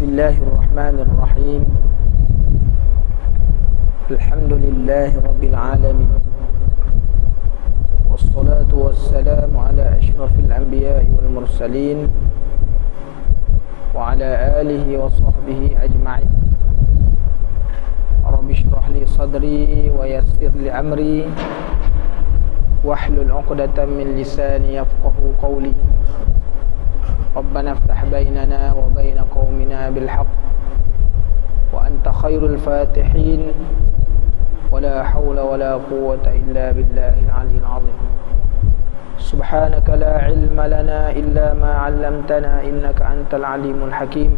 Bismillahirrahmanirrahim. Alhamdulillahi rabbil alamin. Wassalatu wassalamu ala asyrafil anbiya'i wal mursalin wa ala alihi wa sahbihi ajma'in. Rabbi shrah li sadri wa yassir li amri wahlul 'uqdatam min lisani yafqahu qawli. Rabbana iftah bainana wa bain qaumina bil haqq wa anta khairul fatihin wa la hawla wa la quwwata illa billahil aliyyil azim. Subhanaka la ilma lana illa ma 'allamtana innaka antal alimul hakim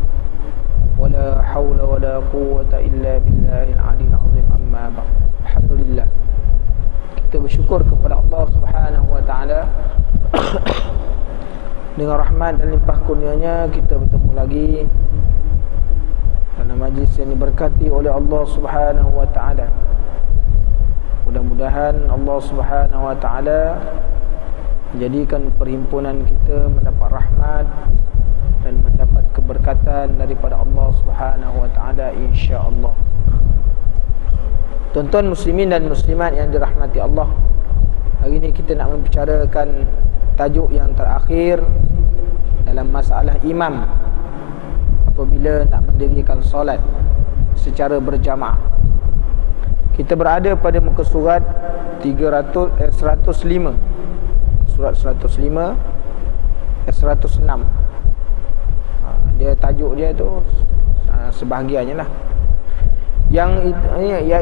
wa la hawla wa la quwwata illa billahil aliyyil azim. Amma ba'd. Alhamdulillah, kita bersyukur kepada Allah Subhanahu wa taala. Dengan rahmat dan limpah kurnianya kita bertemu lagi dalam majlis yang diberkati oleh Allah Subhanahu wa taala. Mudah-mudahan Allah Subhanahu wa taala menjadikan perhimpunan kita mendapat rahmat dan mendapat keberkatan daripada Allah Subhanahu wa taala, insya-Allah. Tuan-tuan muslimin dan muslimat yang dirahmati Allah, hari ini kita nak membicarakan tajuk yang terakhir dalam masalah imam apabila nak mendirikan solat secara berjamaah. Kita berada pada muka surat 105. Surat 105 106. Dia tajuk dia tu sebahagiannya lah. Yang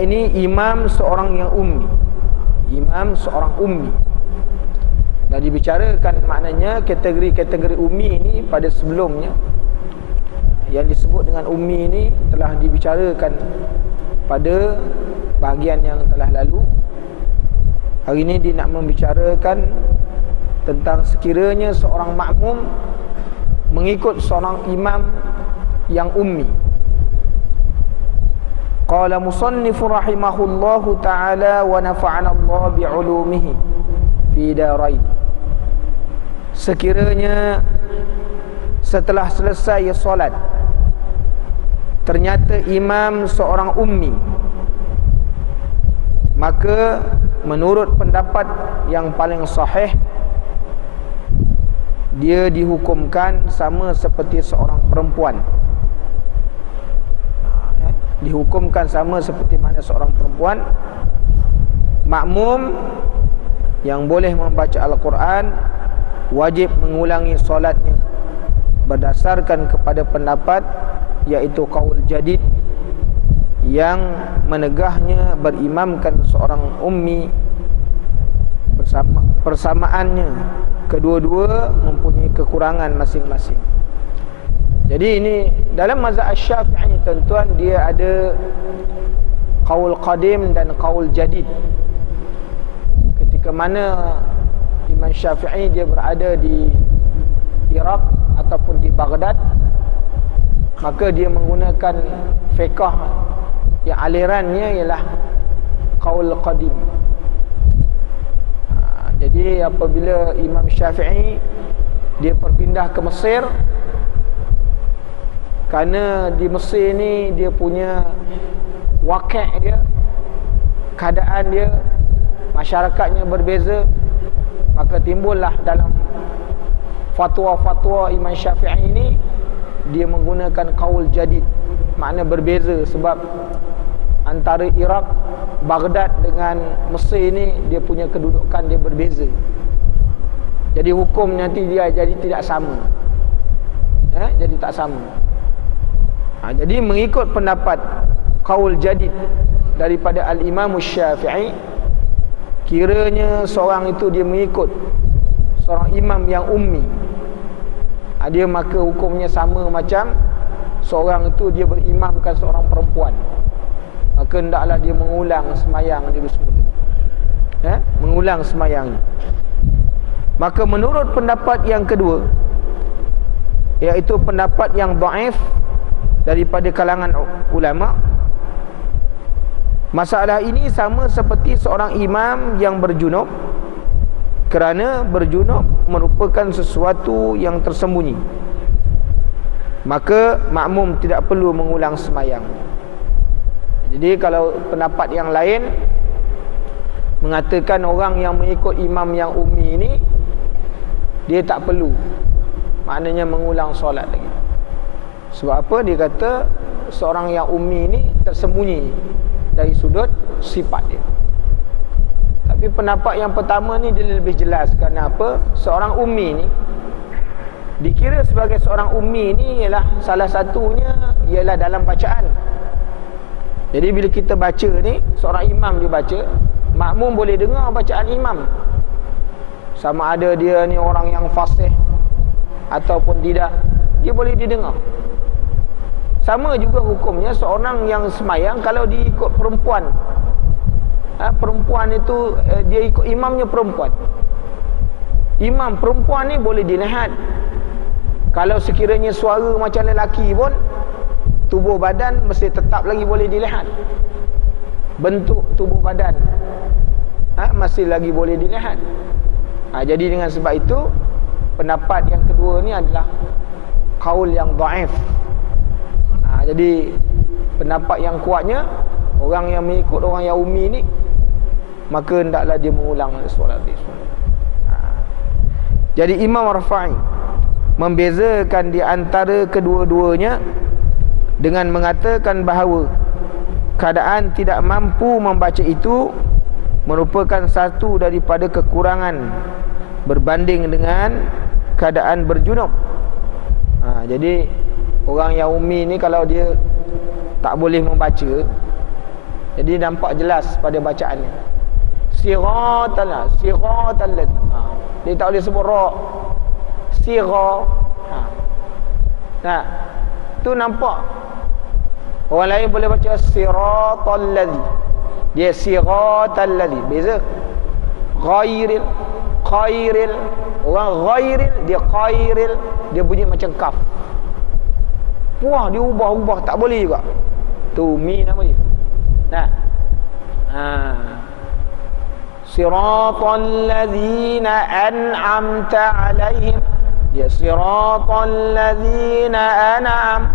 ini imam seorang yang ummi. Imam seorang ummi. Dah dibicarakan maknanya kategori-kategori ummi ini pada sebelumnya. Yang disebut dengan ummi ini telah dibicarakan pada bahagian yang telah lalu. Hari ini dia nak membicarakan tentang sekiranya seorang makmum mengikut seorang imam yang ummi. Qala musannifu rahimahullahu ta'ala wa nafa'ana Allah bi'ulumihi fi darain. Sekiranya setelah selesai solat ternyata imam seorang ummi, maka menurut pendapat yang paling sahih dia dihukumkan sama seperti seorang perempuan. Dihukumkan sama seperti mana seorang perempuan. Makmum yang boleh membaca Al-Quran wajib mengulangi solatnya berdasarkan kepada pendapat iaitu qaul jadid yang menegahnya berimamkan seorang ummi. Persamaannya kedua-dua mempunyai kekurangan masing-masing. Jadi ini dalam mazhab Asy-Syafi'i, tuan-tuan, dia ada qaul qadim dan qaul jadid. Ketika mana Imam Syafi'i dia berada di Iraq ataupun di Baghdad, maka dia menggunakan fiqh yang alirannya ialah qaul qadim. Jadi apabila Imam Syafi'i dia berpindah ke Mesir, kerana di Mesir ni dia punya waqi' dia, keadaan dia, masyarakatnya berbeza, maka timbullah dalam fatwa-fatwa Imam Syafi'i ini dia menggunakan qaul jadid. Makna berbeza sebab antara Iraq, Baghdad dengan Mesir ni dia punya kedudukan dia berbeza. Jadi hukum nanti dia jadi tidak sama. Jadi tak sama. Jadi mengikut pendapat qaul jadid daripada Al-Imam Syafi'i, kiranya seorang itu dia mengikut seorang imam yang ummi, dia maka hukumnya sama macam seorang itu dia berimamkan seorang perempuan. Maka hendaklah dia mengulang semayang dia semula. Mengulang semayangnya. Maka menurut pendapat yang kedua, iaitu pendapat yang dhaif daripada kalangan ulama, masalah ini sama seperti seorang imam yang berjunub, kerana berjunub merupakan sesuatu yang tersembunyi. maka makmum tidak perlu mengulang semayang. Jadi kalau pendapat yang lain mengatakan orang yang mengikut imam yang ummi ini, dia tak perlu, maknanya mengulang solat lagi. Sebab apa? Dia kata seorang yang ummi ini tersembunyi dari sudut sifat dia. Tapi pendapat yang pertama ni dia lebih jelas. Kerana apa? Seorang ummi ni dikira sebagai seorang ummi ni ialah salah satunya ialah dalam bacaan. Jadi bila kita baca ni, seorang imam dia baca, makmum boleh dengar bacaan imam. Sama ada dia ni orang yang fasih ataupun tidak, dia boleh didengar. Sama juga hukumnya seorang yang semayang kalau dia ikut perempuan. Perempuan itu dia ikut imamnya perempuan. Imam perempuan ni boleh dilihat. Kalau sekiranya suara macam lelaki pun, tubuh badan mesti tetap lagi boleh dilihat. Bentuk tubuh badan masih lagi boleh dilihat. Jadi dengan sebab itu, pendapat yang kedua ni adalah qaul yang dhaif. Jadi pendapat yang kuatnya, orang yang mengikut orang yang ummi ni, maka hendaklah dia mengulang solat dia. Jadi Imam Rafi'i membezakan di antara kedua-duanya dengan mengatakan bahawa keadaan tidak mampu membaca itu merupakan satu daripada kekurangan berbanding dengan keadaan berjunub. Jadi orang yang ummi ni kalau dia tak boleh membaca, jadi nampak jelas pada bacaannya. Siratal ladzi. Dia tak boleh sebut ra. Sira. Nah, tu nampak. Orang lain boleh baca siratal ladzi. Dia siratal ladzi. Beza. Ghairil. Orang ghairil, dia qairil, dia bunyi macam kaf. Wah, dia ubah-ubah, tak boleh juga. Tu mi nama dia. Nah. Siratal ladzina an'amta 'alaihim. Ya siratal ladzina an'am.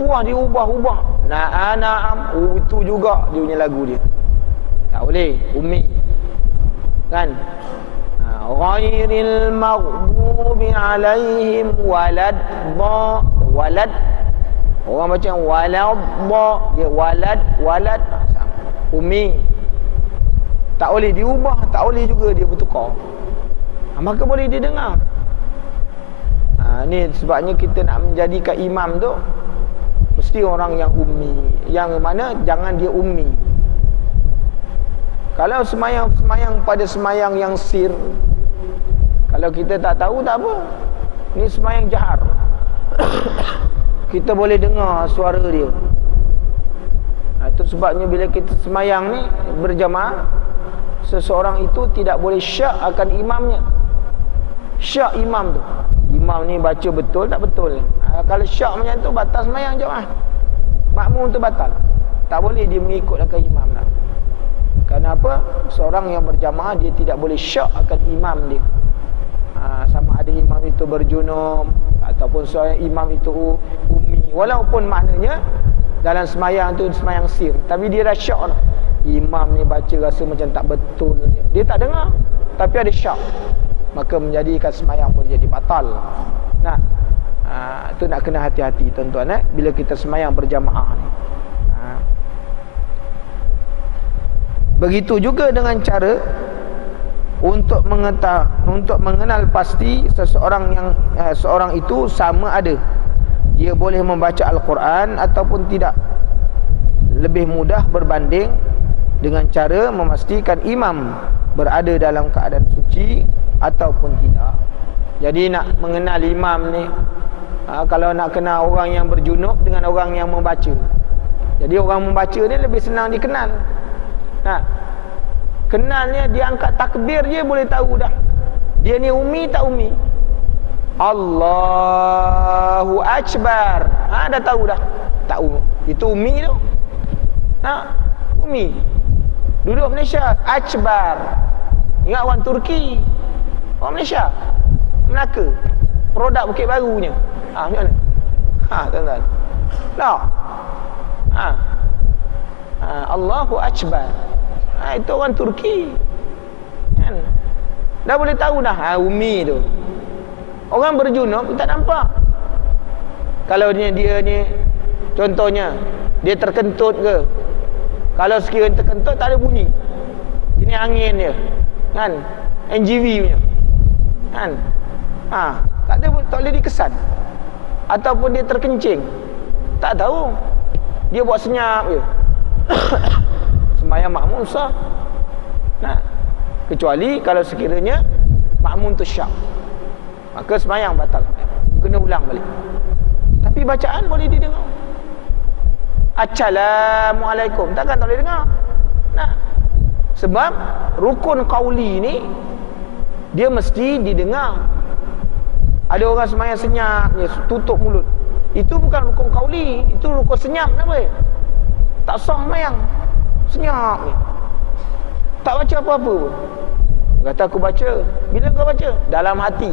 Wah, dia ubah-ubah. An'am, itu juga dia punya lagu dia. Tak boleh, ummi. Kan? Ghairil maghdubi 'alaihim walad. Orang macam walad, dia walad ummi. Tak boleh diubah, tak boleh juga dia bertukar. Maka boleh didengar. Ni sebabnya kita nak menjadikan imam tu mesti orang yang ummi. Yang mana jangan dia ummi. Kalau semayang pada semayang yang sir, kalau kita tak tahu tak apa. Ni semayang jahar. Kita boleh dengar suara dia. Itu sebabnya bila kita semayang ni berjamaah, seseorang itu tidak boleh syak akan imamnya. Syak imam tu. Imam ni baca betul tak betul. Kalau syak macam tu, batal semayang jemaah. Makmum tu batal. Tak boleh dia mengikut akan imam lah. Kenapa? Seorang yang berjamaah dia tidak boleh syak akan imam dia. Sama ada imam itu berjunub ataupun seorang imam itu ummi. Walaupun maknanya dalam semayang tu semayang sir, tapi dia dah syak lah. Imam ni baca rasa macam tak betul, dia tak dengar, tapi ada syak, maka menjadikan semayang boleh jadi batal. Nah, itu nak kena hati-hati tuan-tuan bila kita semayang berjamaah ni. Begitu juga dengan cara untuk mengenal pasti seorang itu sama ada dia boleh membaca Al-Quran ataupun tidak. Lebih mudah berbanding dengan cara memastikan imam berada dalam keadaan suci ataupun tidak. Jadi nak mengenal imam ni, kalau nak kenal orang yang berjunub dengan orang yang membaca, jadi orang membaca ni lebih senang dikenal. Kenalnya dia angkat takbir je boleh tahu dah dia ni ummi tak ummi. Allahu Akbar, dah tahu dah. Tak itu ummi tu. Ummi duduk Malaysia, Akbar. Ingat orang Turki, orang Malaysia, Melaka, produk Bukit Barunya. Macam mana? Tuan-tuan. Tak. Allahu Akbar. Itu orang Turki. Kan? Dah boleh tahu dah umi tu. Orang berjunub tak nampak. Kalau dia ni contohnya dia terkentut ke. Kalau sekiranya terkentut tak ada bunyi. Jenis angin dia. Kan? NGV punya. Kan? Tak boleh dikesan. Ataupun dia terkencing. Tak tahu. Dia buat senyap je. Sembahyang makmum sah. Nah, kecuali kalau sekiranya makmum tu syak, maka sembahyang batal. Kena ulang balik. Tapi bacaan boleh didengar. Assalamualaikum takkan tak boleh dengar. Nah, sebab rukun qauli ni dia mesti didengar. Ada orang sembahyang senyap je, tutup mulut. Itu bukan rukun qauli, itu rukun senyap nama dia. Tak sah sembahyang. Senyap ni. Tak baca apa-apa pun. Kata aku baca. Bila kau baca? Dalam hati.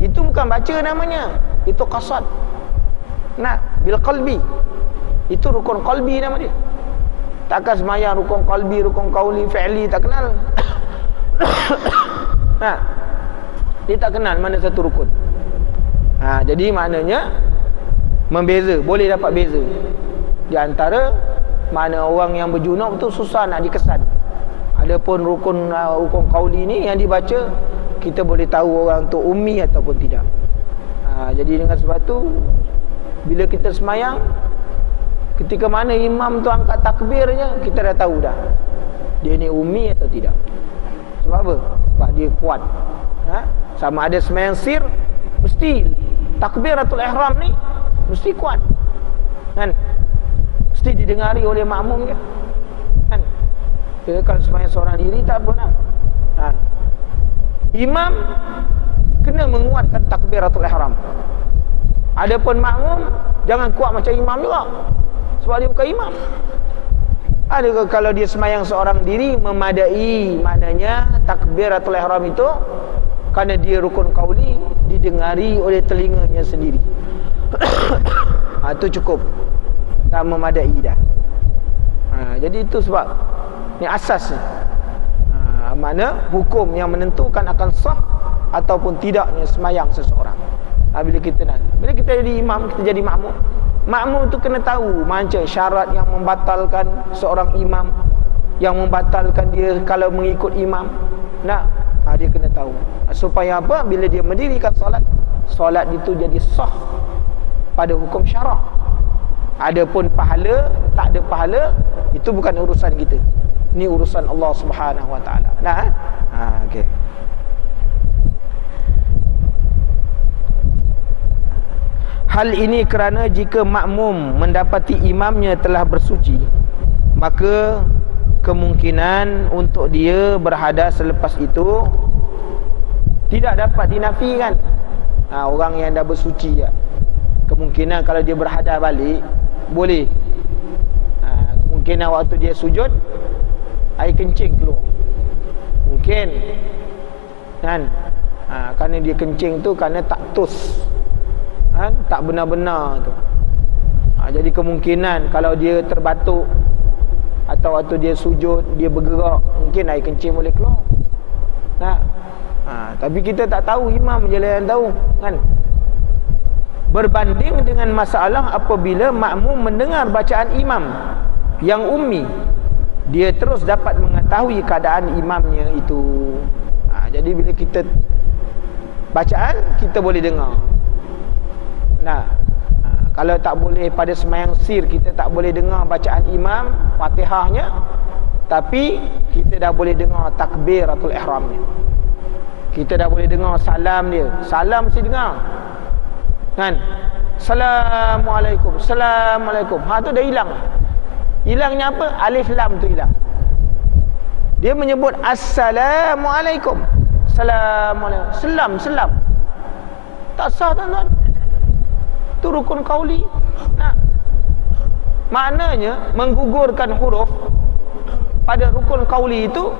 Itu bukan baca namanya. Itu qasad. Nah, bil qalbi. Itu rukun qalbi nama dia. Takkan sembahyang rukun qalbi, rukun qauli, fi'li tak kenal. Dia tak kenal mana satu rukun. Jadi maknanya membeza, boleh dapat beza. Di antara mana orang yang berjunub tu susah nak dikesan. Adapun rukun qauli ni yang dibaca, kita boleh tahu orang tu ummi ataupun tidak. Jadi dengan sebab tu bila kita semayang, ketika mana imam tu angkat takbirnya, kita dah tahu dah dia ni ummi atau tidak. Sebab apa? Sebab dia kuat. Sama ada semayang sir, mesti takbiratul ihram ni mesti kuat. Kan? Mesti didengari oleh makmum ke? Kan? Kalau semayang seorang diri tak apa lah. Imam kena menguatkan takbiratul ihram. Adapun makmum jangan kuat macam imam juga. Sebab dia bukan imam. Ada kalau dia semayang seorang diri memadai, maknanya takbiratul ihram itu kerana dia rukun qauli didengari oleh telinganya sendiri. Itu cukup. Dah memadai dah. Jadi itu sebab ni asas ni. Mana hukum yang menentukan akan sah ataupun tidaknya semayang seseorang. Bila kita jadi imam, kita jadi makmum. Makmum tu kena tahu macam syarat yang membatalkan seorang imam, yang membatalkan dia kalau mengikut imam. Dia kena tahu. Supaya apa? Bila dia mendirikan solat itu jadi sah pada hukum syarak. Adapun pahala, tak ada pahala, itu bukan urusan kita. Ini urusan Allah Subhanahu Wa Taala. Okey. Hal ini kerana jika makmum mendapati imamnya telah bersuci, maka kemungkinan untuk dia berhadas selepas itu tidak dapat dinafikan. Orang yang dah bersuci ya, kemungkinan kalau dia berhadas balik boleh. Kemungkinan waktu dia sujud air kencing keluar. Mungkin kan? Kerana dia kencing tu kerana tak tus. Tak benar-benar tu. Jadi kemungkinan kalau dia terbatuk atau waktu dia sujud dia bergerak, mungkin air kencing boleh keluar. Tapi kita tak tahu, imam je lah yang tahu kan. Berbanding dengan masalah apabila makmum mendengar bacaan imam yang ummi, dia terus dapat mengetahui keadaan imamnya itu. Jadi bila kita bacaan, kita boleh dengar. Kalau tak boleh pada sembahyang sir, kita tak boleh dengar bacaan imam Fatihahnya, tapi kita dah boleh dengar takbiratul ihramnya. Kita dah boleh dengar salam dia. Salam mesti dengar. Kan? Assalamualaikum. Assalamualaikum. Tu dah hilang. Hilangnya apa? Alif lam tu hilang. Dia menyebut assalamualaikum. Assalamualaikum. Selam. Tak sah tuan-tuan. Itu rukun qauli. Maknanya menggugurkan huruf pada rukun qauli itu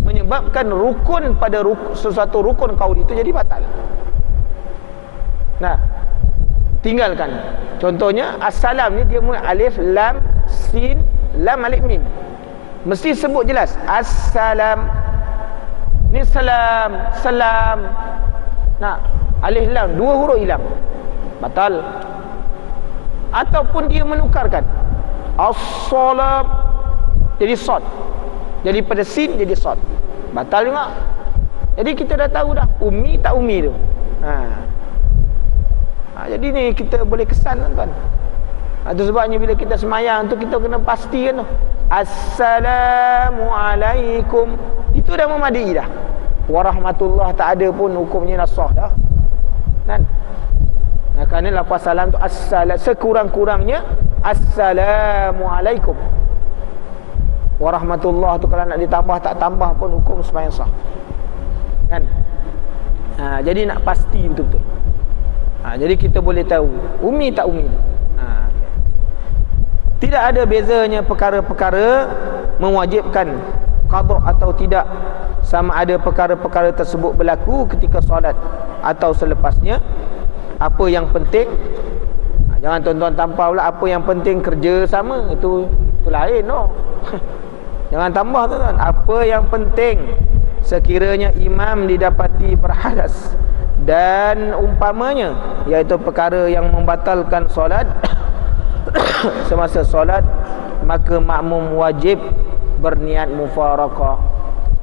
menyebabkan rukun pada sesuatu rukun qauli itu jadi batal. tinggalkan. Contohnya assalam ni dia mula alif lam sin lam alif mim. Mesti sebut jelas assalam. Ni salam, salam. Nah, alif lam dua huruf hilang. Batal. Ataupun dia menukarkan as-salam jadi sad. Jadi pada sin jadi sad. Batal juga. Jadi kita dah tahu dah ummi tak ummi tu. Jadi ni kita boleh kesan tuan-tuan. Itu sebabnya bila kita semayang tu kita kena pastikan tu. Assalamualaikum. Itu dah memadai dah. Warahmatullah tak ada pun hukumnya dah sah dah. Kan? Nah, kerana lafaz salam tu sekurang-kurangnya Assalamualaikum. Warahmatullah tu kalau nak ditambah tak tambah pun hukum semayang sah. Kan? Jadi nak pasti betul-betul. Jadi kita boleh tahu umi tak umi. Tidak ada bezanya perkara-perkara mewajibkan qada atau tidak, sama ada perkara-perkara tersebut berlaku ketika solat atau selepasnya. Apa yang penting, jangan tuan-tuan tampar pula apa yang penting kerja sama, itu lain no. Jangan tambah tuan-tuan. Apa yang penting sekiranya imam didapati berhadas dan umpamanya, iaitu perkara yang membatalkan solat semasa solat, maka makmum wajib berniat mufaraqah.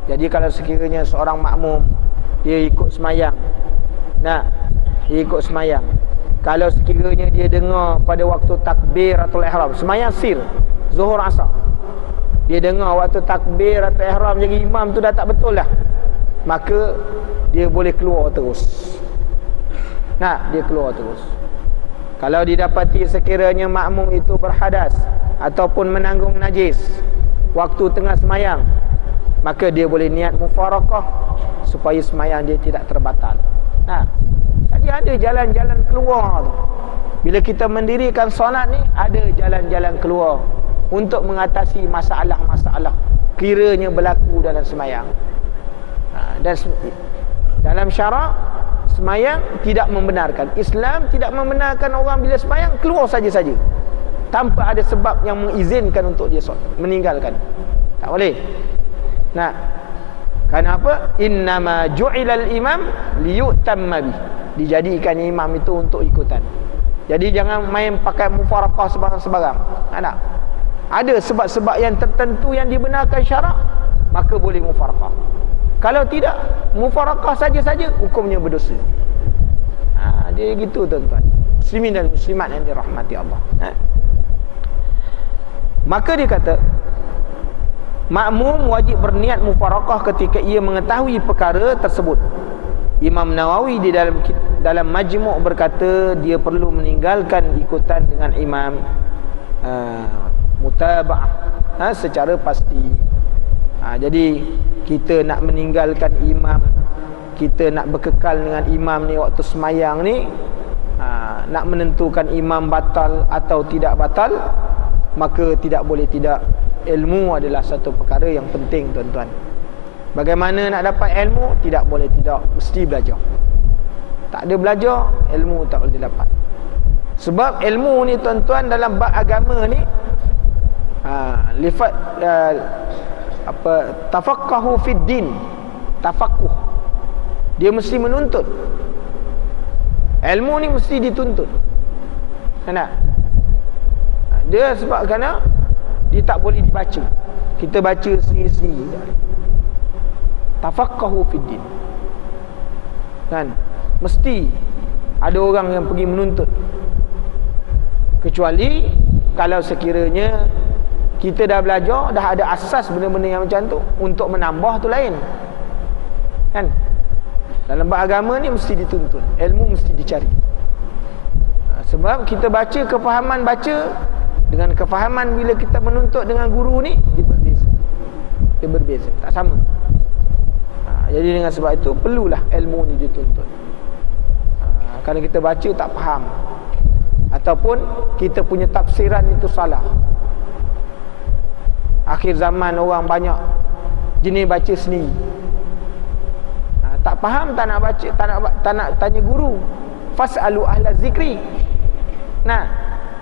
Jadi kalau sekiranya seorang makmum dia ikut semayang, dia ikut semayang, kalau sekiranya dia dengar pada waktu takbiratul ihram, semayang sir zuhur asar, dia dengar waktu takbiratul ihram jadi imam tu dah tak betul dah, maka dia boleh keluar terus. Dia keluar terus. Kalau didapati sekiranya makmum itu berhadas ataupun menanggung najis waktu tengah semayang, maka dia boleh niat mufaraqah supaya semayang dia tidak terbatal. Jadi ada jalan-jalan keluar tu. Bila kita mendirikan solat ni, ada jalan-jalan keluar untuk mengatasi masalah-masalah kiranya berlaku dalam semayang. Dan dalam syarak semayang tidak membenarkan. Islam tidak membenarkan orang bila semayang keluar saja-saja tanpa ada sebab yang mengizinkan untuk dia meninggalkan. Tak boleh. Kerana apa? Innama ju'ilal imam liyutamma bih. Dijadikan imam itu untuk ikutan. Jadi jangan main pakai mufaraqah sebarang-sebarang. Ada sebab-sebab yang tertentu yang dibenarkan syarak, maka boleh mufaraqah. Kalau tidak, mufaraqah saja-saja hukumnya berdosa. Dia gitu tuan-tuan. Muslimin dan muslimat yang dirahmati Allah. Maka dia kata makmum wajib berniat mufaraqah ketika ia mengetahui perkara tersebut. Imam Nawawi di dalam Majmu' berkata dia perlu meninggalkan ikutan dengan imam mutaba'ah secara pasti. Jadi kita nak meninggalkan imam, kita nak berkekal dengan imam ni waktu semayang ni, nak menentukan imam batal atau tidak batal, maka tidak boleh tidak. Ilmu adalah satu perkara yang penting tuan-tuan. Bagaimana nak dapat ilmu? Tidak boleh tidak, mesti belajar. Tak ada belajar, ilmu tak boleh dapat. Sebab ilmu ni tuan-tuan dalam bab agama ni tafaqahu fid din. Tafaqquh. Dia mesti menuntut. Ilmu ni mesti dituntut. Kan tak? Dia sebab kerana dia tak boleh dibaca. Kita baca sendiri-sendiri. Tafaqahu fid din. Kan? Mesti ada orang yang pergi menuntut. Kecuali kalau sekiranya kita dah belajar, dah ada asas benda-benda yang macam tu, untuk menambah tu lain. Kan? Dalam agama ni mesti dituntut, ilmu mesti dicari. Sebab kita baca, kefahaman baca dengan kefahaman bila kita menuntut dengan guru ni, dia berbeza. Dia berbeza, tak sama. Jadi dengan sebab itu perlulah ilmu ni dituntut. Kerana kita baca tak faham, ataupun kita punya tafsiran itu salah. Akhir zaman orang banyak jenis baca sendiri. Tak faham, tak nak baca, tak nak tanya guru. Fas'alu ahla zikri Nah,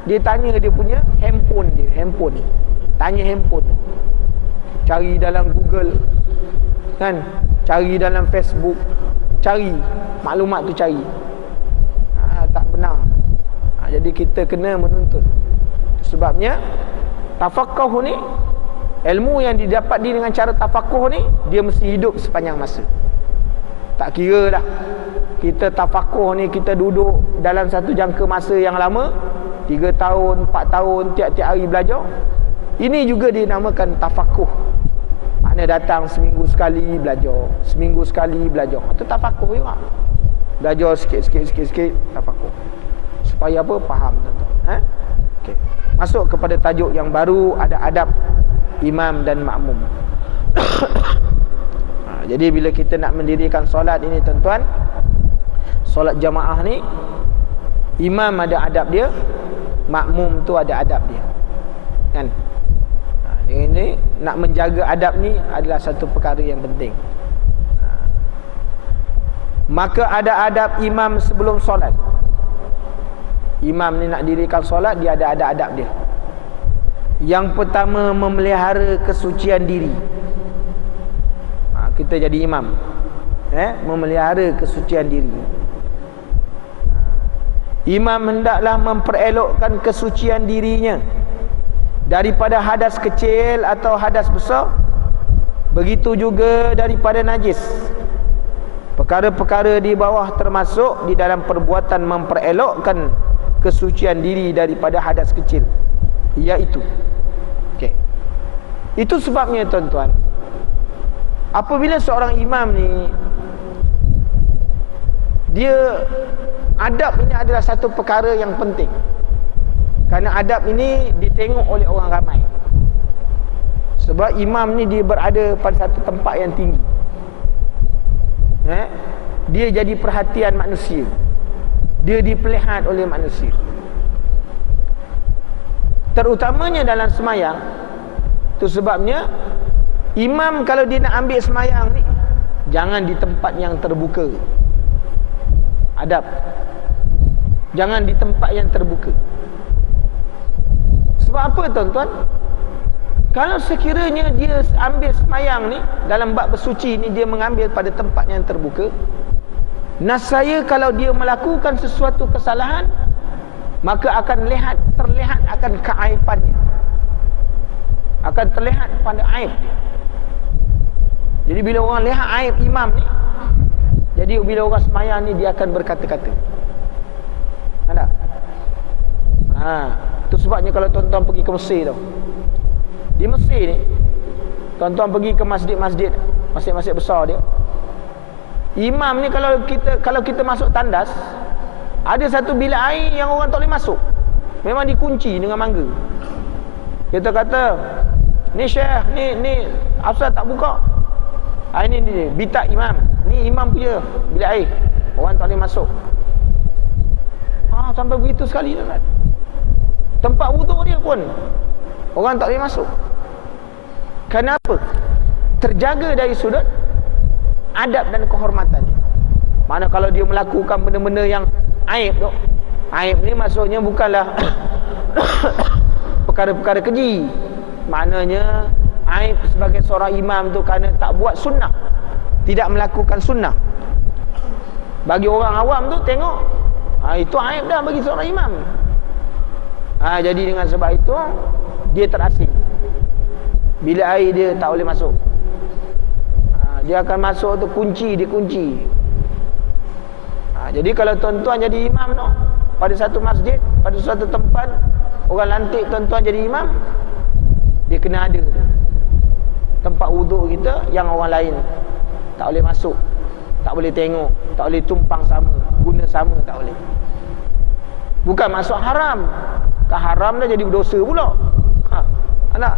dia tanya dia punya handphone dia, tanya handphone, cari dalam Google kan, cari dalam Facebook, cari maklumat tu, cari tak benar. Jadi kita kena menuntut. Sebabnya tafaqquh ni, ilmu yang didapat dengan cara tafaqquh ni, dia mesti hidup sepanjang masa. Tak kira dah kita tafaqquh ni, kita duduk dalam satu jangka masa yang lama, 3 tahun, 4 tahun, tiap-tiap hari belajar. Ini juga dinamakan tafaqquh. Makna datang seminggu sekali belajar, seminggu sekali belajar. Itu tafaqquh juga. Belajar sikit-sikit tafaqquh. Supaya apa? Faham tuan-tuan. Okey. Masuk kepada tajuk yang baru, ada adab imam dan makmum. Jadi bila kita nak mendirikan solat ini tuan-tuan, solat jamaah ni, imam ada adab dia, makmum tu ada adab dia. Kan? Ini nak menjaga adab ni adalah satu perkara yang penting. Maka ada adab imam sebelum solat. Imam ni nak dirikan solat, dia ada adab dia. Yang pertama, memelihara kesucian diri. Kita jadi imam, memelihara kesucian diri. Imam hendaklah memperelokkan kesucian dirinya daripada hadas kecil atau hadas besar. Begitu juga daripada najis. Perkara-perkara di bawah termasuk di dalam perbuatan memperelokkan kesucian diri daripada hadas kecil, iaitu itu sebabnya tuan-tuan, apabila seorang imam ni, dia adab ini adalah satu perkara yang penting. Kerana adab ini ditengok oleh orang ramai. Sebab imam ni dia berada pada satu tempat yang tinggi. Dia jadi perhatian manusia. Dia dipelihat oleh manusia. Terutamanya dalam semayang. Itu sebabnya imam kalau dia nak ambil semayang ni, jangan di tempat yang terbuka. Adab. Jangan di tempat yang terbuka. Sebab apa tuan-tuan? Kalau sekiranya dia ambil semayang ni, dalam bab bersuci ni, dia mengambil pada tempat yang terbuka, nascaya kalau dia melakukan sesuatu kesalahan, maka akan terlihat akan keaibannya, akan terlihat pada aib dia. Jadi bila orang lihat aib imam ni, jadi bila orang semayang ni, dia akan berkata-kata. Ada? Itu sebabnya kalau tuan-tuan pergi ke Mesir tau, di Mesir ni, tuan-tuan pergi ke masjid-masjid besar dia, imam ni kalau kita masuk tandas, ada satu bilik air yang orang tak boleh masuk. Memang dikunci dengan mangga. Kita kata, ni syekh, ni asal tak buka. Ini bitak imam. Ni imam punya bilik air, orang tak boleh masuk. Sampai begitu sekali tuan. Tempat wuduk dia pun orang tak boleh masuk. Kenapa? Terjaga dari sudut adab dan kehormatan dia. Mana kalau dia melakukan benda-benda yang aib tu, aib ni maksudnya bukanlah perkara-perkara keji. Maknanya aib sebagai seorang imam tu kerana tak buat sunnah, tidak melakukan sunnah. Bagi orang awam tu tengok, itu aib dah bagi seorang imam. Jadi dengan sebab itu dia terasing. Bila air dia tak boleh masuk, dia akan masuk tu dikunci. Jadi kalau tuan-tuan jadi imam tu, pada satu masjid, pada satu tempat, orang lantik tuan-tuan jadi imam, dia kena ada tempat wuduk kita yang orang lain tak boleh masuk, tak boleh tengok, tak boleh tumpang sama, guna sama, tak boleh. Bukan masuk haram, haram dah jadi berdosa pula. Anak.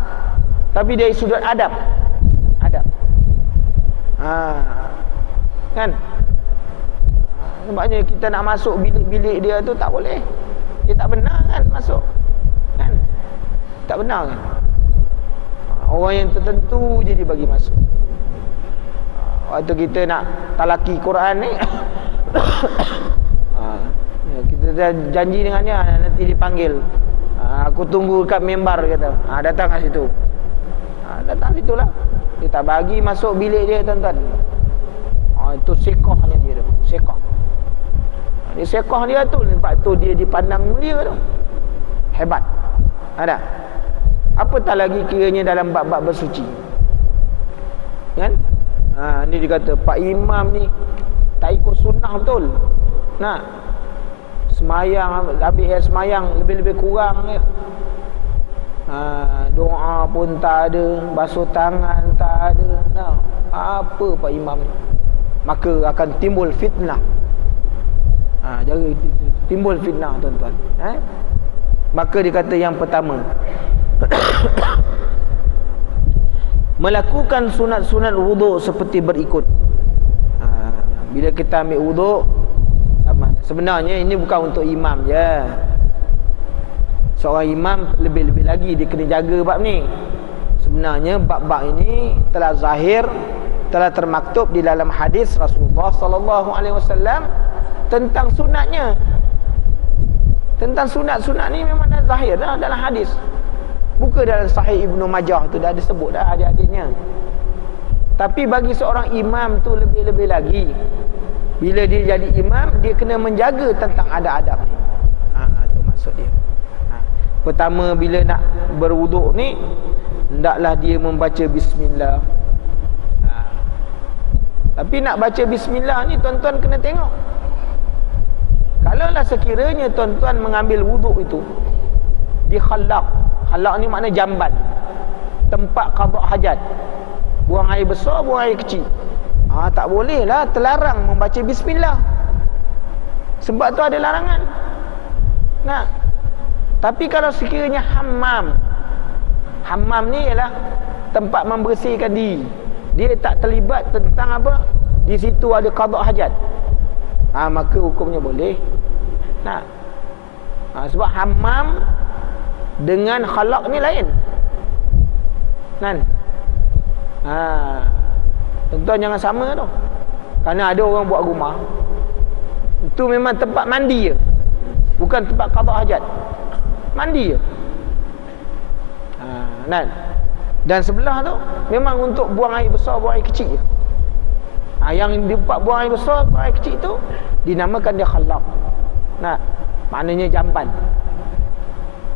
Tapi dari sudut adab. Kan? Sebabnya kita nak masuk bilik-bilik dia tu tak boleh. Dia tak benar kan masuk. Kan? Tak benar kan? Orang yang tertentu je dia bagi masuk. Waktu kita nak talaki Quran ni, kita janji dengannya, nanti dipanggil. Aku tunggu dekat mimbar kata. Datang kat situ. Datang situlah. Dia tak bagi masuk bilik dia, tuan-tuan. Itu sekohnya dia tu. Sekoh. Dia sekoh dia tu, sebab tu dia dipandang mulia tu. Hebat. Ada. Apatah lagi kiranya dalam bab-bab bersuci. Kan? Ni dia kata Pak Imam ni tak ikut sunnah betul. Nak semayang, ambil air semayang lebih-lebih kurang je. Doa pun tak ada, basuh tangan tak ada. Nah, apa Pak Imam ni? Maka akan timbul fitnah. Jaga timbul fitnah, tuan-tuan. Maka dia kata yang pertama, melakukan sunat-sunat wuduk seperti berikut. Bila kita ambil wuduk, sebenarnya ini bukan untuk imam je. Seorang imam lebih-lebih lagi dia kena jaga bab ni. Sebenarnya bab-bab ini telah zahir, telah termaktub di dalam hadis Rasulullah sallallahu alaihi wasallam tentang sunatnya. Tentang sunat-sunat ni memang dah zahir dah dalam hadis. Buka dalam Sahih Ibnu Majah tu dah ada sebut dah adik-adiknya. Tapi bagi seorang imam tu lebih-lebih lagi. Bila dia jadi imam, dia kena menjaga tentang adab-adab ni. Tu maksud dia. Pertama, bila nak berwuduk ni, hendaklah dia membaca bismillah. Tapi nak baca bismillah ni tuan-tuan kena tengok. Kalaulah sekiranya tuan-tuan mengambil wuduk itu di khalaq. Khalaq ni makna jamban. Tempat qada hajat. Buang air besar, buang air kecil. Tak boleh lah, terlarang membaca bismillah. Sebab tu ada larangan. Nah. Tapi kalau sekiranya hammam. Hammam ni ialah tempat membersihkan diri. Dia tak terlibat tentang apa? Di situ ada qada hajat. Maka hukumnya boleh. Nah. Sebab hammam dengan khalaq ni lain. Kan? Tuan-tuan jangan sama tu. Kerana ada orang buat rumah, itu memang tempat mandi je, bukan tempat qada hajat. Mandi je. Kan? Dan sebelah tu memang untuk buang air besar, buang air kecil je. Yang di tempat buang air besar, buang air kecil tu dinamakan dia khalaq. Nah, maknanya jamban.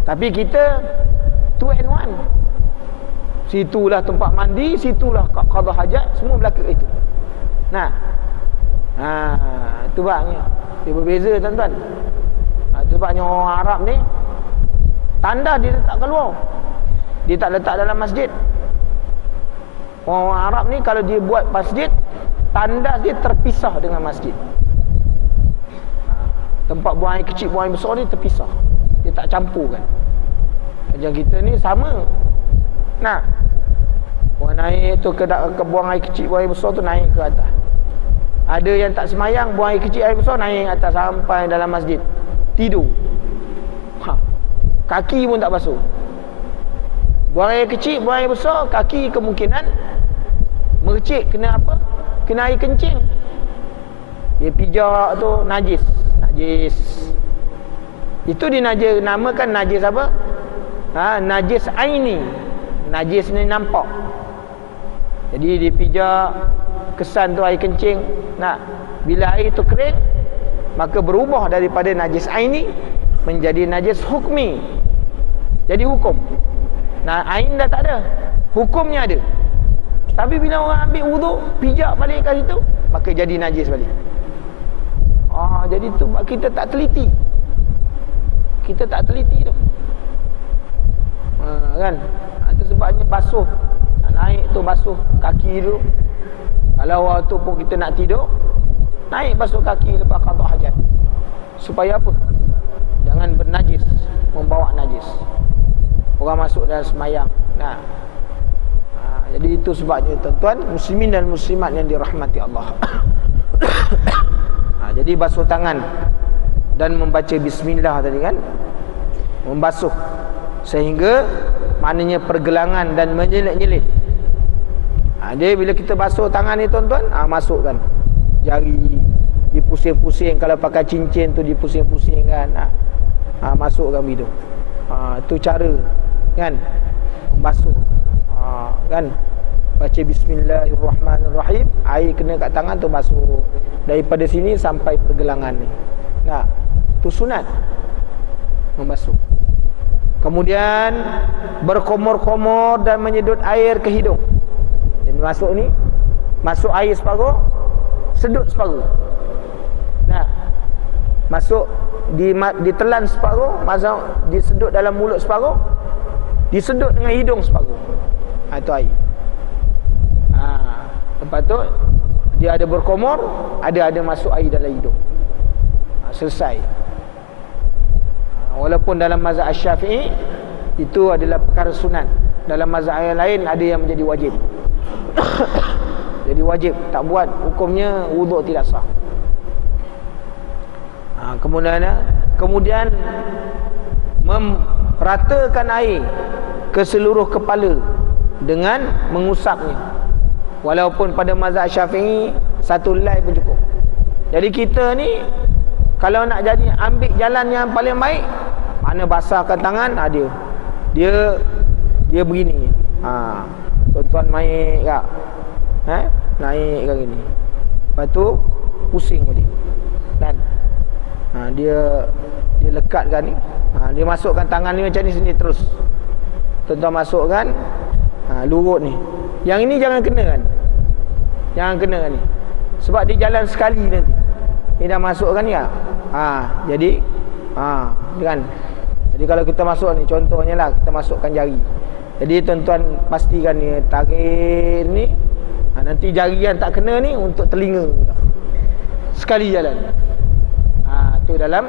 Tapi kita 2 and 1. Situlah tempat mandi, situlah qada hajat, semua berlaku itu. Nah. Itu sebabnya dia berbeza, tuan-tuan. Sebabnya orang Arab ni tanda dia letak keluar. Dia tak letak dalam masjid. Orang Arab ni kalau dia buat masjid, tanda dia terpisah dengan masjid. Tempat buang air kecil, buang air besar ni terpisah. Dia tak campurkan. Macam kita ni sama. Nah, buang air tu ke buang air kecil, buang air besar tu naik ke atas. Ada yang tak semayang, buang air kecil, air besar naik atas sampai dalam masjid. Tidur. Kaki pun tak basuh. Buang air kecil, buang air besar, kaki kemungkinan mercik kena apa? Kena air kencing. Dia pijak tu najis. Najis. Itu dinamakan najis apa? Najis aini. Najis ni nampak. Jadi dipijak, kesan tu air kencing. Bila air tu kering, maka berubah daripada najis aini menjadi najis hukmi. Jadi hukum. Ain dah tak ada, hukumnya ada. Tapi bila orang ambil wuduk, pijak balik kat situ, maka jadi najis balik. Jadi tu kita tak teliti. Kita tak teliti tu. Kan? Itu sebabnya basuh. Naik tu basuh kaki dulu. Kalau waktu pun kita nak tidur, naik basuh kaki lepas qada hajat. Supaya apa? Jangan bernajis, membawa najis. Orang masuk dalam semayang. Jadi itu sebabnya, tuan-tuan, muslimin dan muslimat yang dirahmati Allah. Jadi basuh tangan dan membaca bismillah tadi kan, membasuh, sehingga maknanya pergelangan dan menyelit-nyelit. Dia bila kita basuh tangan ni, tuan-tuan, masukkan jari dipusing-pusing. Kalau pakai cincin tu dipusing-pusingkan, masukkan hidung. Itu cara kan membasuh. Kan baca bismillahirrahmanirrahim, air kena kat tangan tu basuh daripada sini sampai pergelangan ni. Nah, tu sunat membasuh. Kemudian berkomor-komor dan menyedut air ke hidung. Jadi masuk ni, masuk air separuh, sedut separuh. Nah, masuk ditelan separuh, masuk disedut dalam mulut separuh, disedut dengan hidung separuh. Itu air. Lepas tu dia ada berkomor, ada masuk air dalam hidung. Selesai. Walaupun dalam mazhab Asy-Syafi'i itu adalah perkara sunat, dalam mazhab yang lain ada yang menjadi wajib. Jadi wajib, tak buat hukumnya wuduk tidak sah. Kemudian meratakan air ke seluruh kepala dengan mengusapnya. Walaupun pada mazhab Syafi'i satu helai pun cukup. Jadi kita ni kalau nak jadi ambil jalan yang paling baik, mana basahkan tangan, dia begini. Tuan-tuan main tak? Naik kan gini. Lepas tu pusing balik. Dan dia lekatkan ni. Dia masukkan tangan ni macam ni sini terus. Tuan-tuan masukkan lurut ni. Yang ini jangan kena kan. Jangan kena kan ni. Sebab dia jalan sekali nanti. Ni dah masukkan ni tak? Jadi kan. Jadi kalau kita masuk ni, contohnya lah kita masukkan jari. Jadi tuan-tuan pastikan ni tarik ni. Nanti jari yang tak kena ni untuk telinga. Sekali jalan. Tu dalam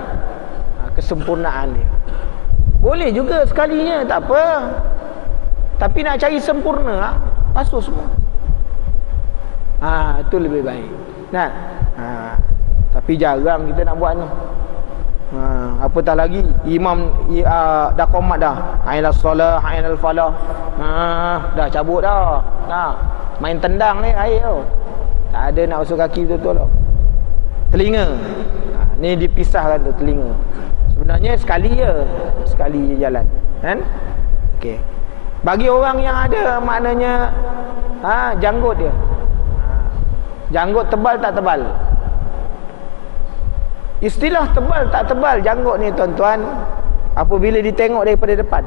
kesempurnaan dia. Boleh juga sekalinya, tak apa. Tapi nak cari sempurna, basuh semua. Itu lebih baik. Nah, tapi jarang kita nak buat ni. Apatah lagi imam dah qomat dah. Ainal solah, ainal falah. Dah cabut dah. Main tendang ni air tu. Tak ada nak basuh kaki betul-betul tau. Telinga. Ni dipisahkan tu telinga. Sebenarnya sekali je jalan. Kan? Okey. Bagi orang yang ada maknanya janggut dia. Janggut tebal tak tebal. Istilah tebal tak tebal janggut ni tuan-tuan, apabila ditengok daripada depan.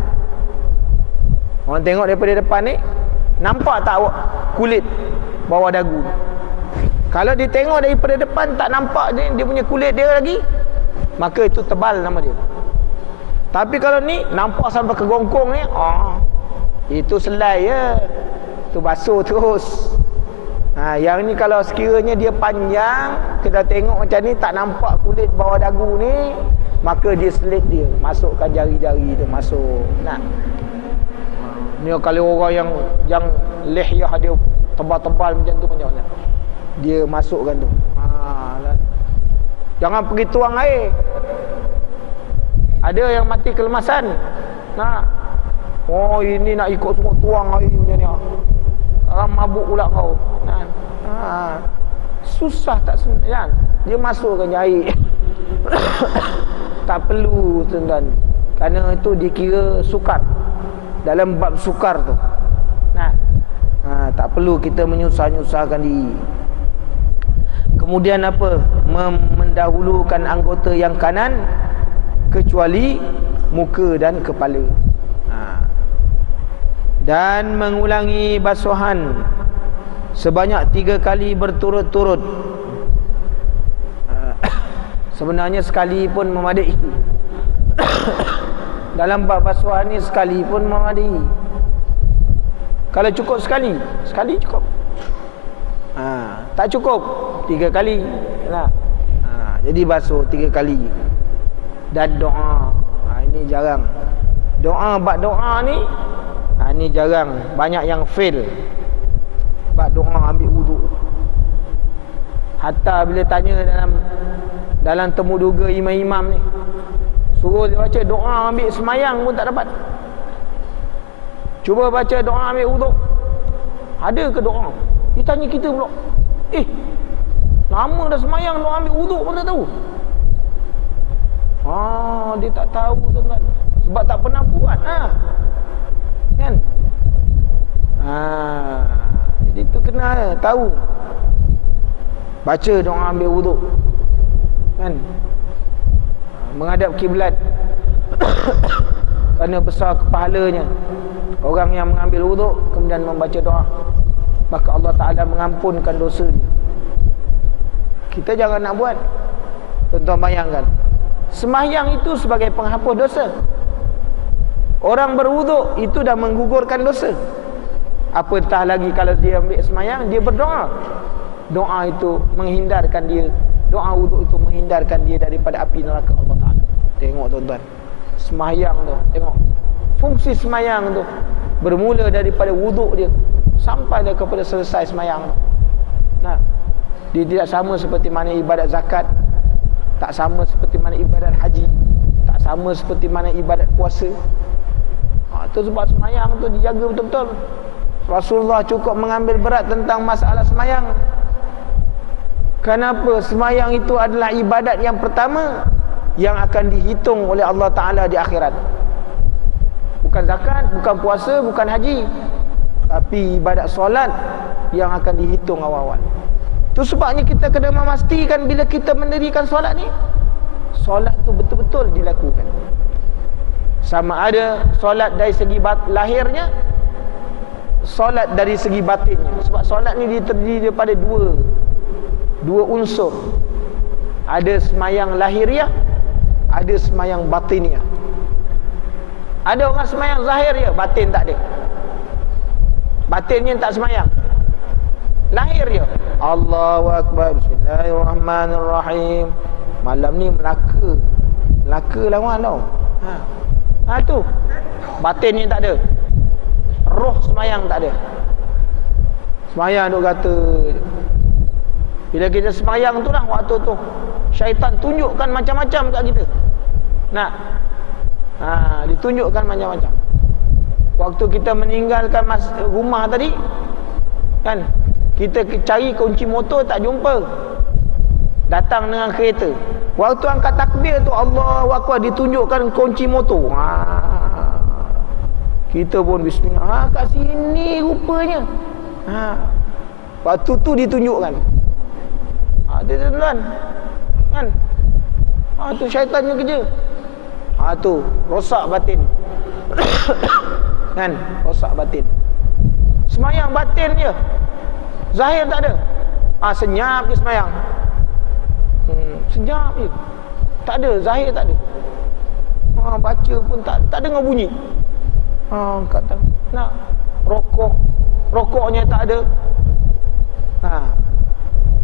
Orang tengok daripada depan ni, nampak tak kulit bawah dagu? Kalau ditengok daripada depan tak nampak dia punya kulit dia lagi, maka itu tebal nama dia. Tapi kalau ni nampak sampai ke gongkong ni, itu selai ya. Tu basuh terus. Yang ni kalau sekiranya dia panjang, kita tengok macam ni tak nampak kulit bawah dagu ni, maka dia selit dia, masukkan jari-jari dia masuk. Ni kalau orang yang lihyah dia tebal-tebal macam tu macam mana? Dia masukkan tu. Jangan pergi tuang air. Ada yang mati kelemasan. Ini nak ikut semua tuang air macam ni. Sekarang mabuk pula kau. Susah tak sebenarnya. Dia masukkan air. Tak perlu tuan-tuan. Kerana itu dikira sukar. Dalam bab sukar tu. Tak perlu kita menyusah-nyusahkan diri. Kemudian apa? Mendahulukan anggota yang kanan kecuali muka dan kepala. Dan mengulangi basuhan sebanyak 3 kali berturut-turut. Sebenarnya sekali pun memadai. Dalam bab basuhan ni sekali pun memadai. Kalau cukup sekali cukup. Tak cukup 3 kali lah. Jadi basuh 3 kali. Dan doa. Ini jarang. Bab doa ni ni jarang. Banyak yang fail. Bab doa ambil wuduk. Hatta bila tanya dalam temu duga imam-imam ni, suruh dia baca doa ambil semayang pun tak dapat. Cuba baca doa ambil wuduk, ada ke doa? Dia tanya kita pula, Lama dah semayang, nak ambil wuduk pun tak tahu. Dia tak tahu tuan-tuan. Sebab tak pernah buat kan? Jadi tu kena tahu. Baca doa ambil wuduk kan? Menghadap kiblat. Kerana besar kepahalanya orang yang mengambil wuduk kemudian membaca doa, maka Allah Ta'ala mengampunkan dosa dia. Kita jangan nak buat. Tuan-tuan bayangkan, sembahyang itu sebagai penghapus dosa. Orang berwuduk itu dah menggugurkan dosa. Apatah lagi kalau dia ambil sembahyang, dia berdoa. Doa itu menghindarkan dia, doa wuduk itu menghindarkan dia daripada api neraka Allah Ta'ala. Tengok tuan-tuan, sembahyang tu, tengok fungsi sembahyang tu bermula daripada wuduk dia sampai dia kepada selesai sembahyang. Nah, dia tidak sama seperti mana ibadat zakat, tak sama seperti mana ibadat haji, tak sama seperti mana ibadat puasa. Itu sebab sembahyang tu dijaga betul-betul. Rasulullah cukup mengambil berat tentang masalah sembahyang. Kenapa? Sembahyang itu adalah ibadat yang pertama yang akan dihitung oleh Allah Ta'ala di akhirat. Bukan zakat, bukan puasa, bukan haji, tapi ibadat solat yang akan dihitung awal-awal. Itu sebabnya kita kena memastikan bila kita mendirikan solat ni, solat tu betul-betul dilakukan. Sama ada solat dari segi lahirnya, solat dari segi batinnya. Sebab solat ni terdiri daripada dua unsur. Ada semayang lahiriah, ada semayang batiniah. Ada orang semayang zahir je, batin tak ada. Batinnya tak semayang, lahir je Allahu Akbar, Bismillahirrahmanirrahim. Malam ni Melaka lawan tau. Tu batinnya tak ada, roh semayang tak ada. Semayang duk kata. Bila kita semayang tu lah, waktu tu syaitan tunjukkan macam-macam kat kita. Ditunjukkan macam-macam. Waktu kita meninggalkan rumah tadi kan, kita cari kunci motor tak jumpa, datang dengan kereta. Waktu angkat takbir tu, Allahu Akbar, ditunjukkan kunci motor. Kita pun bismillah, kat sini rupanya. Waktu tu ditunjukkan. Ada tuan-tuan kan? Tu syaitannya kerja. Tu rosak batin. Kan? Rosak batin. Semayang batin je, zahir tak ada. Senyap je semayang. Senyap je, tak ada, zahir tak ada. Baca pun tak dengar bunyi. Kata nak rokoknya tak ada.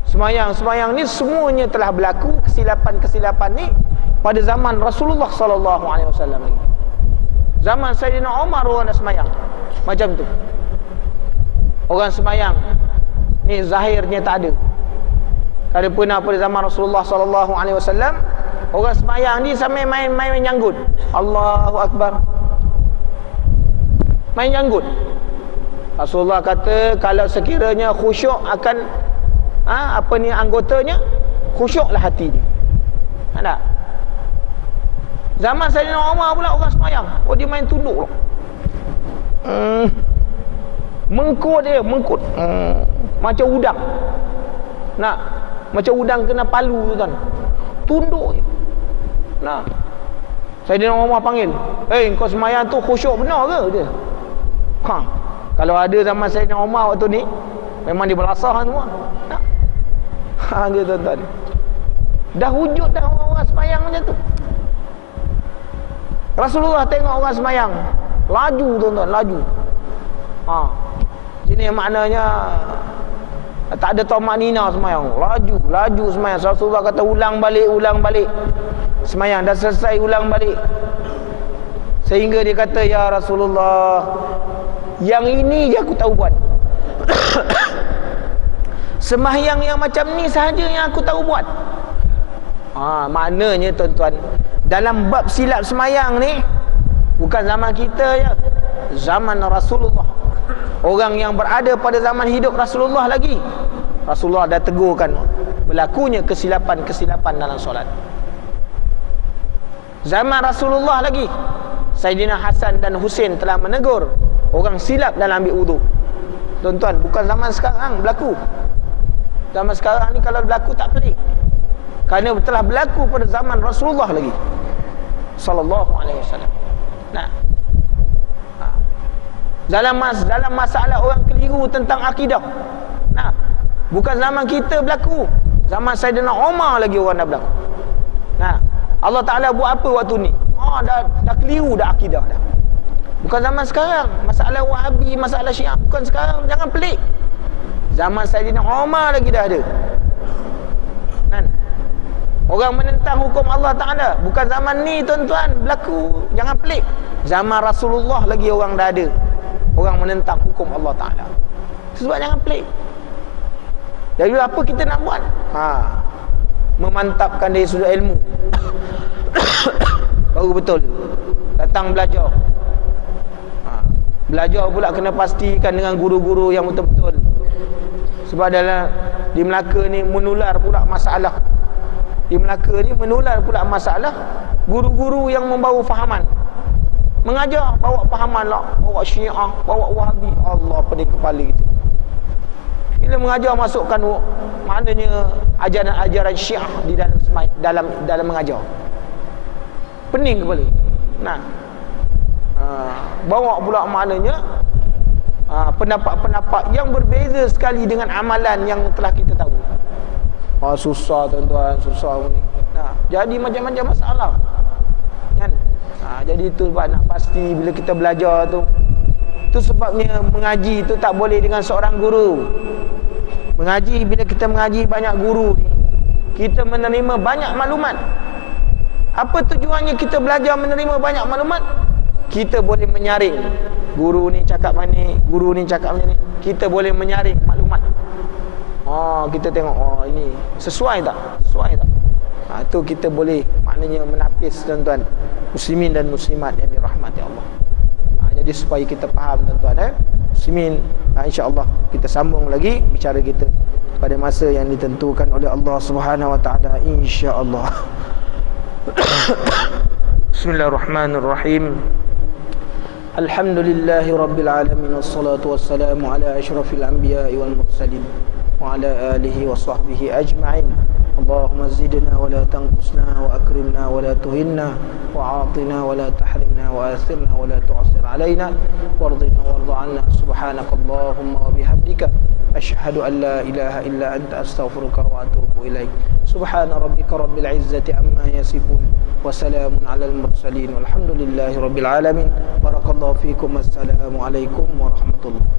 Semayang ni semuanya telah berlaku. Kesilapan-kesilapan ni pada zaman Rasulullah sallallahu alaihi wasallam lagi. Zaman Sayyidina Umar orang dah semayang macam tu. Orang semayang ni zahirnya tak ada. Ada pernah pada zaman Rasulullah sallallahu alaihi wasallam, orang semayang ni sampai main nyanggut. Allahu Akbar, main nyanggut. Rasulullah kata kalau sekiranya khusyuk akan anggotanya, khusyuklah hati dia. Tak? Zaman Sayyidina Umar pula orang semayang, dia main tunduk. Mengkut dia, macam udang. Macam udang kena palu tu kan. Tunduk je. Sayyidina Umar panggil, kau semayang tu khusyuk benar ke dia? Kalau ada zaman Sayyidina Umar waktu ni, memang dia belasah semua. Dia tuan-tuan, dah wujud dah orang semayang macam tu. Rasulullah tengok orang semayang, laju tuan-tuan, laju. Ini maknanya tak ada tamanina semayang, laju semayang. Rasulullah kata ulang balik semayang, dah selesai ulang balik. Sehingga dia kata, ya Rasulullah, yang ini je aku tahu buat. Sembahyang yang macam ni sahaja yang aku tahu buat. Maknanya tuan-tuan, dalam bab silap sembahyang ni bukan zaman kita je, zaman Rasulullah. Orang yang berada pada zaman hidup Rasulullah lagi, Rasulullah dah tegurkan. berlakunya kesilapan-kesilapan dalam solat. Zaman Rasulullah lagi, Sayyidina Hasan dan Husain telah menegur orang silap dalam ambil wudu. Tuan-tuan, bukan zaman sekarang berlaku. Zaman sekarang ni kalau berlaku tak pelik, kerana telah berlaku pada zaman Rasulullah lagi sallallahu alaihi wasallam. Nah, dalam masalah orang keliru tentang akidah, nah, bukan zaman kita berlaku, zaman Sayyidina Umar lagi orang dah berlaku. Nah, Allah Ta'ala buat apa waktu ni? Dah keliru dah akidah dah. Bukan zaman sekarang. Masalah Wahabi, masalah Syiah, bukan sekarang. Jangan pelik. Zaman Sayyidina Umar lagi dah ada. Kan? Orang menentang hukum Allah Ta'ala. Bukan zaman ni tuan-tuan berlaku. Jangan pelik. Zaman Rasulullah lagi orang dah ada, orang menentang hukum Allah Ta'ala. Sebab jangan pelik. Jadi apa kita nak buat? Memantapkan dari sudut ilmu. Baru betul datang belajar. Belajar pula kena pastikan dengan guru-guru yang betul-betul. Sebab dalam di Melaka ni menular pula masalah. Di Melaka ni menular pula masalah guru-guru yang membawa fahaman. Mengajar bawa fahaman lah, bawa Syiah, bawa Wahabi. Allah, pening kepala kita. Bila mengajar masukkan maknanya ajaran-ajaran Syiah di dalam mengajar. Pening kepala. Nah, bawa pula maknanya pendapat-pendapat yang berbeza sekali dengan amalan yang telah kita tahu. Susah tuan-tuan, susah ni. Nah, jadi macam-macam masalah. Kan? Jadi itu sebab nak pasti bila kita belajar tu. Itu sebabnya mengaji tu tak boleh dengan seorang guru. Mengaji, bila kita mengaji banyak guru ni, kita menerima banyak maklumat. Apa tujuannya kita belajar menerima banyak maklumat? Kita boleh menyaring. Guru ni cakap mana, guru ni cakap macam ni. Kita boleh menyaring maklumat. Kita tengok, ini sesuai tak? Sesuai tak? Itu kita boleh maknanya menapis tuan-tuan, muslimin dan muslimat yang dirahmati Allah. Jadi supaya kita faham tuan-tuan, muslimin, insya-Allah kita sambung lagi bicara kita pada masa yang ditentukan oleh Allah Subhanahu wa taala, insya-Allah. Bismillahirrahmanirrahim. Alhamdulillahi rabbil alamin, wassalatu wassalamu ala asyrafil anbiya'i wal mursalin wa ala alihi wa sahbihi ajma'in. Allahumma zidna wa la tanqusna wa akrimna wa la tuhinna wa a'tina wa la tahrimna wa athirna wa la tu'sir alaina wardina warda 'anna. Subhanakallahumma wa bihamdika asyhadu an la ilaha illa anta astaghfiruka wa atubu ilaik. Subhana rabbika rabbil izzati amma yasifun wa salamun 'alal mursalin walhamdulillahi rabbil alamin. Barakallahu fikum. Assalamu alaikum warahmatullahi